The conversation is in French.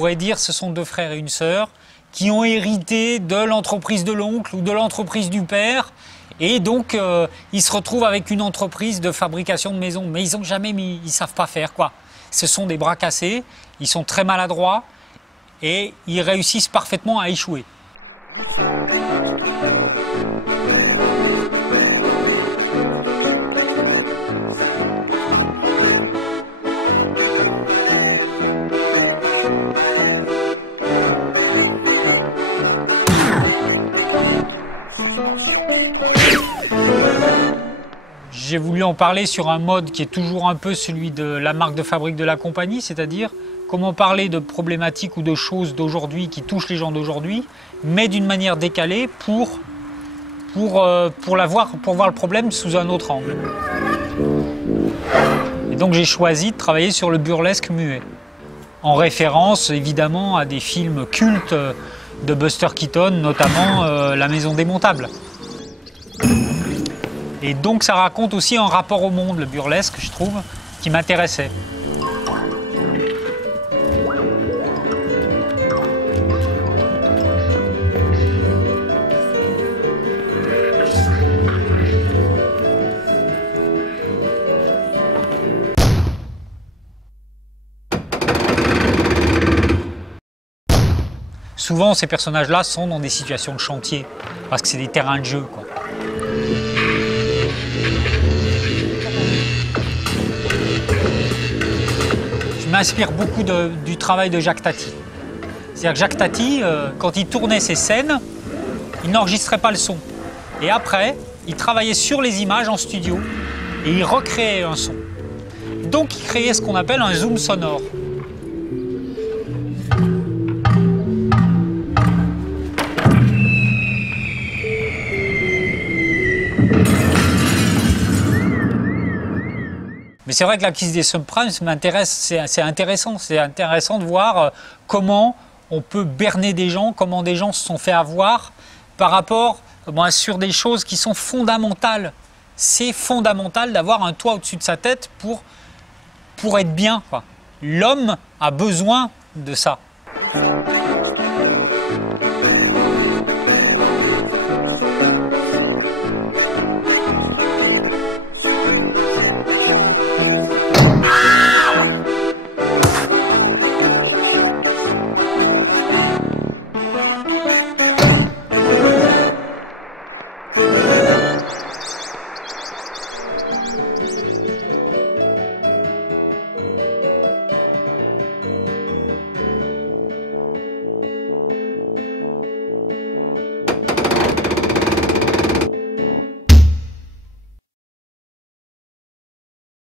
pourrait dire que ce sont deux frères et une sœur qui ont hérité de l'entreprise de l'oncle ou de l'entreprise du père. Et donc, ils se retrouvent avec une entreprise de fabrication de maisons. Mais ils ont jamais mis, ils savent pas faire, quoi. Ce sont des bras cassés, ils sont très maladroits et ils réussissent parfaitement à échouer. J'ai voulu en parler sur un mode qui est toujours un peu celui de la marque de fabrique de la compagnie, c'est-à-dire comment parler de problématiques ou de choses d'aujourd'hui qui touchent les gens d'aujourd'hui, mais d'une manière décalée pour voir le problème sous un autre angle. Et donc j'ai choisi de travailler sur le burlesque muet, en référence évidemment à des films cultes de Buster Keaton, notamment La Maison démontable. Et donc ça raconte aussi un rapport au monde, le burlesque, je trouve, qui m'intéressait. Souvent, ces personnages-là sont dans des situations de chantier, parce que c'est des terrains de jeu, quoi. Je m'inspire beaucoup du travail de Jacques Tati. C'est-à-dire que Jacques Tati, quand il tournait ses scènes, il n'enregistrait pas le son. Et après, il travaillait sur les images en studio et il recréait un son. Donc il créait ce qu'on appelle un zoom sonore. Mais c'est vrai que la Kiss des Subprimes m'intéresse, c'est intéressant de voir comment on peut berner des gens, comment des gens se sont fait avoir par rapport sur des choses qui sont fondamentales. C'est fondamental d'avoir un toit au-dessus de sa tête pour être bien, quoi. L'homme a besoin de ça.